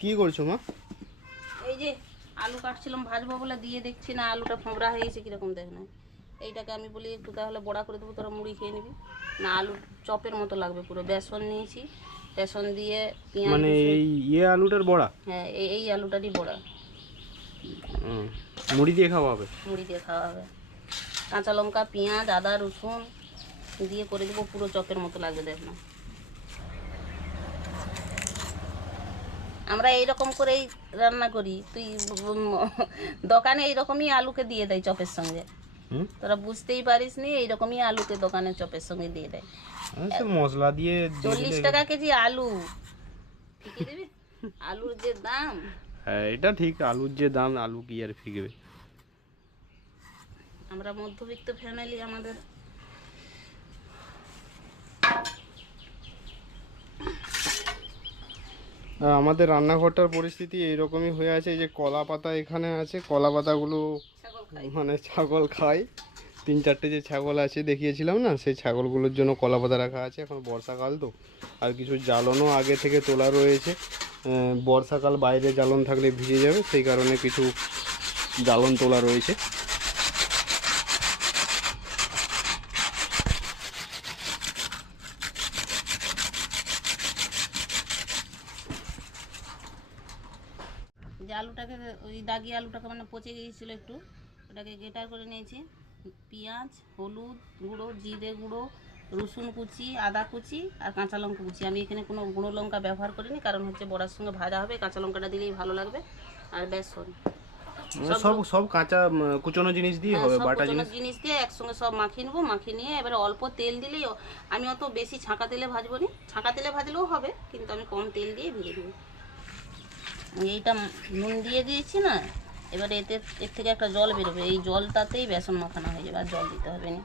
কি করছো মা? এই যে আলু কাটছিলাম ভাজবো বলে দিয়ে দেখছি না আলুটা ফোঁড়া হয়ে গেছে কিরকম দেখ না। এইটাকে আমি বলি একটু তাহলে বড়া করে দেবো, তোরা মুড়ি খেয়ে নিবি না। আলু চপের মতো লাগবে পুরো। বেসন নিয়েছি, বেসন দিয়ে পেঁয়াজ মানে এই আলুটার বড়া? হ্যাঁ, এই আলুটারই বড়া। মুড়ি দিয়ে খাওয়া হবে? মুড়ি দিয়ে খাওয়া হবে। কাঁচা লঙ্কা, পেঁয়াজ, আদা, রসুন দিয়ে করে দেবো, পুরো চপের মতো লাগবে দেখ না। আমরা এইরকম করেই রান্না করি। তুই দোকানে এইরকমই আলুকে দিয়ে দেয় চপের সঙ্গে, তোরা বুঝতেই পারিস নি। এইরকমই আলুকে দোকানে চপের সঙ্গে দিয়ে দেয়। মশলা দিয়ে 40 টাকা কেজি আলু। ঠিকই দিবি, আলুর যে দাম। হ্যাঁ এটা ঠিক, আলুর যে দাম, আলু কি আর ফিকবে। আমরা মধ্যবিত্ত ফ্যামিলি, আমাদের আমাদের রান্নাঘরটার পরিস্থিতি এইরকমই হয়ে আছে। এই যে কলা পাতা এখানে আছে, কলা পাতাগুলো মানে ছাগল খায়। 3-4টে যে ছাগল আছে দেখিয়েছিলাম না, সেই ছাগলগুলোর জন্য কলা পাতা রাখা আছে। এখন বর্ষাকাল তো, আর কিছু জ্বালনও আগে থেকে তোলা রয়েছে। বর্ষাকাল বাইরে জ্বালন থাকলে ভিজে যাবে, সেই কারণে কিছু জ্বালন তোলা রয়েছে। যে আলুটাকে, ওই দাগি আলুটাকে মানে পচে গিয়েছিলো একটু, ওটাকে গ্রেটার করে নিয়েছি। পেঁয়াজ, হলুদ গুঁড়ো, জিরে গুঁড়ো, রসুন কুচি, আদা কুচি আর কাঁচা লঙ্কা কুচি। আমি এখানে কোনো গুঁড়ো লঙ্কা ব্যবহার করিনি, কারণ হচ্ছে বড়ার সঙ্গে ভাজা হবে, কাঁচা লঙ্কাটা দিলেই ভালো লাগবে। আর বেসন, সব কাঁচা কুচনো জিনিস দিয়ে হবে, বাটা জিনিস দিয়ে একসঙ্গে সব মাখিয়ে নেবো। মাখিয়ে নিয়ে এবারে অল্প তেল দিলেই, আমি অত বেশি ছাঁকা তেলে ভাজবো নি। ছাঁকা তেলে ভাজলেও হবে, কিন্তু আমি কম তেল দিয়ে ভেজে দেবো। এইটা নুন দিয়ে দিয়েছি না, এবারে এর থেকে একটা জল বেরোবে। এই জলটাতেই বেসন মাখানো হয়ে যাবে, আর জল দিতে হবে না।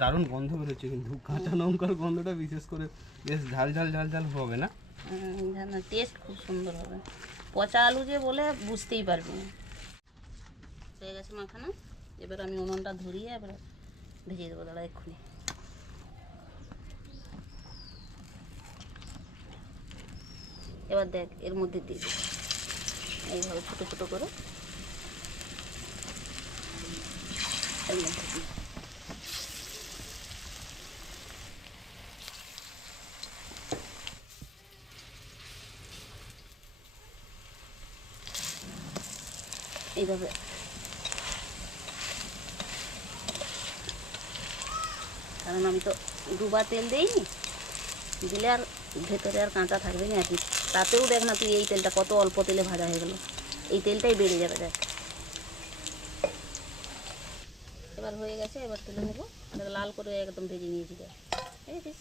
দারুণ গন্ধ বেরোচ্ছে, কিন্তু কাঁচা লঙ্কার গন্ধটা বিশেষ করে বেশ ঝাল ঝাল ঝাল ঝাল হবে না? টেস্ট খুব সুন্দর হবে। পচা আলু যে বলে বুঝতেই পারবি না। হয়ে গেছে মাখানো, এবার আমি উনুনটা ধরিয়ে এবারে ভেজে দেবো। দাঁড়া এক্ষুনি। এবার দেখ এর মধ্যে দিয়ে দিই এইভাবে ছোটো ছোটো করে, এর মধ্যে দিই। এইভাবে কারণ আমি তো দুবার তেল দিইনি, দিলে আর ভেতরে আর কাঁচা থাকবে না আর কি। তাতেও দেখ না তুই, এই তেলটা কত অল্প তেলে ভাজা হয়ে গেল। এই তেলটাই বেড়ে যাবে দেখ। এবার হয়ে গেছে, এবার তুলে নেবো। লাল করে একদম ভেজে নিয়েছি দেখ, বুঝেছিস?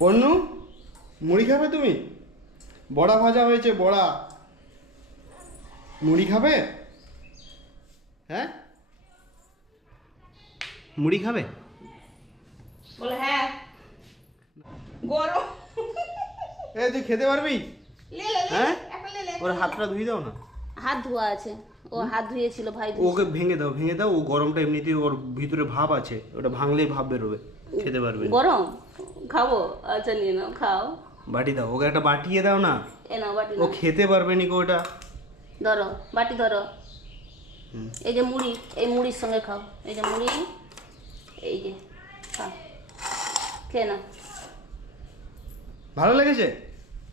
পন্নু, মুড়ি খাবে তুমি? বড়া ভাজা হয়েছে, বড়া। মুড়ি খাবে? হ্যাঁ, মুড়ি খাবে? বলে হ্যাঁ। গরম। তুই খেতে পারবি? হ্যাঁ, ওর হাতটা ধুয়ে দাও না। হাত ধোয়া আছে, ও হাত ধুয়েছিল ভাই। ওকে ভেঙে দাও, ভেঙে দাও। ও গরমটা এমনিতেই, ওর ভিতরে ভাব আছে, ওটা ভাঙলেই ভাব বেরোবে, খেতে পারবে। গরম খাবো? আচ্ছা নিয়ে নাও, খাও। বাটি দাও ওকে, একটা বাটিয়ে দাও না। এ নাও বাটি। ও খেতে পারবে নি গো ওটা। ধরো বাটি ধরো। এই যে মুড়ি, এই মুড়ির সঙ্গে খাও। এই যে মুড়ি, এই যে খাও, খেয়ে নাও। ভালো লেগেছে?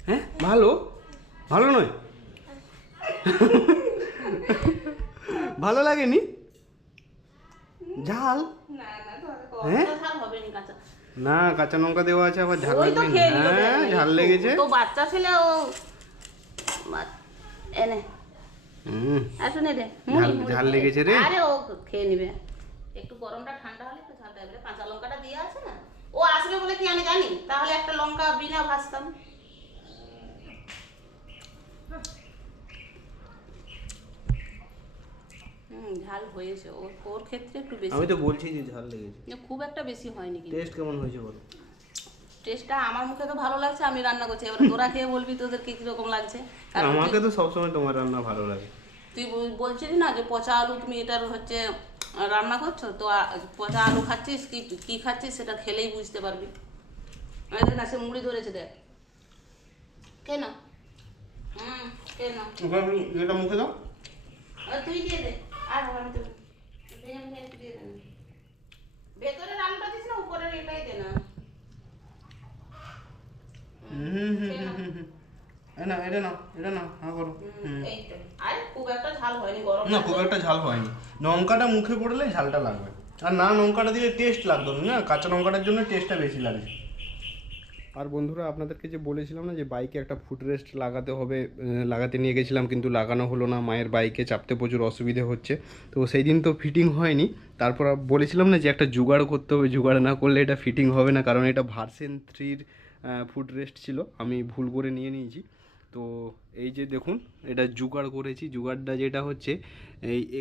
হ্যাঁ, ভালো ভালো নয়? ভালো লাগেনি? ঝাল? হ্যাঁ, না কাঁচা লঙ্কা দেওয়া আছে, আবার ঝাল লাগবে। হ্যাঁ ঝাল লেগেছে তো। বাচ্চা ছেলে ও। এনে আসুন রে, ঝাল লেগেছে রে। আরে ও খেয়ে নিবে। একটু গরমটা ঠান্ডা হলে তো ঝালটা এবারে। কাঁচা লঙ্কাটা দিয়ে আছে না, ও আসবে বলে কি আমি জানি? তাহলে একটা লঙ্কা বিনা ভাজতাম। ঝাল হয়েছে, ওর ক্ষেত্রে একটু বেশি। আমি তো বলছি যে ঝাল লেগেছে, খুব একটা বেশি হয়নি। টেস্ট কেমন হয়েছে বলো? টেস্টটা আমার মুখে তো ভালো লাগছে, আমি রান্না করছি। এবার তোরা খেয়ে বলবি তোদেরকে কিরকম লাগছে। আমাকে তো সবসময় তোমার রান্না ভালো লাগে। তুই বলছিলি না যে পচা আলু, তুমি এটার হচ্ছে আর রান্না করছো তো পচা আলু খাচ্ছিস কি কি খাচ্ছিস সেটা খেলেই বুঝতে পারবি। আমাদের কাছে মুড়ি ধরেছে দেখ। কেন কেন এটা মুখে দাও। তুই দিয়ে দে আর আমি তো একটু দিয়ে দে। ভেতরের আলুটা দিস না, উপরের এটাই দে না। এটা না হ্যাঁ করো। এই তো আর খুব একটা ঝাল হয়নি, গরম না খুব একটা ঝাল হয়নি, লঙ্কাটা মুখে পড়লে ঝালটা লাগবে, আর না লঙ্কাটা দিলে টেস্ট লাগতো না, কাঁচা লঙ্কাটার জন্য টেস্টটা বেশি লাগে। আর বন্ধুরা আপনাদেরকে যে বলেছিলাম না যে বাইকে একটা ফুট রেস্ট লাগাতে হবে, লাগাতে নিয়ে গেছিলাম কিন্তু লাগানো হলো না, মায়ের বাইকে চাপতে প্রচুর অসুবিধে হচ্ছে। তো সেই দিন তো ফিটিং হয়নি, তারপর বলেছিলাম না যে একটা জোগাড় করতে হবে, জোগাড় না করলে এটা ফিটিং হবে না, কারণ এটা ভার্সেন 3-র ফুট রেস্ট ছিল, আমি ভুল করে নিয়ে নিয়েছি। তো এই যে দেখুন এটা জোগাড় করেছি, জোগাড়টা যেটা হচ্ছে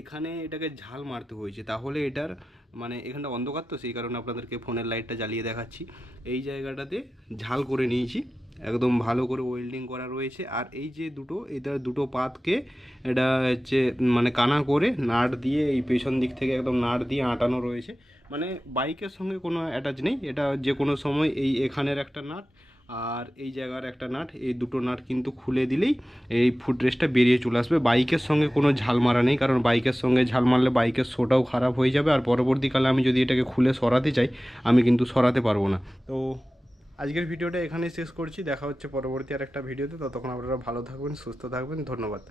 এখানে এটাকে ঝাল মারতে হয়েছে, তাহলে এটার মানে এখানটা অন্ধকার তো সেই কারণে আপনাদেরকে ফোনের লাইটটা জ্বালিয়ে দেখাচ্ছি। এই জায়গাটাতে ঝাল করে নিয়েছি, একদম ভালো করে ওয়েল্ডিং করা রয়েছে। আর এই যে এটা দুটো পাতকে এটা হচ্ছে মানে কানা করে নাট দিয়ে এই পেছন দিক থেকে একদম নাট দিয়ে আটানো রয়েছে, মানে বাইকের সঙ্গে কোনো অ্যাটাচ নেই, এটা যে কোনো সময় এখানের একটা নাট আর এই জায়গার একটা নাট, এই দুটো নাট কিন্তু খুলে দিলেই এই ফুট রেস্টটা বেরিয়ে চলে আসবে। বাইকের সঙ্গে কোনো ঝাল মারা নেই, কারণ বাইকের সঙ্গে ঝাল মারলে বাইকের শোটাও খারাপ হয়ে যাবে, আর পরবর্তীকালে আমি যদি এটাকে খুলে সরাতে চাই আমি কিন্তু সরাতে পারবো না। তো আজকের ভিডিওটা এখানেই শেষ করছি, দেখা হচ্ছে পরবর্তী আর একটা ভিডিওতে। ততক্ষণ আপনারা ভালো থাকবেন, সুস্থ থাকবেন, ধন্যবাদ।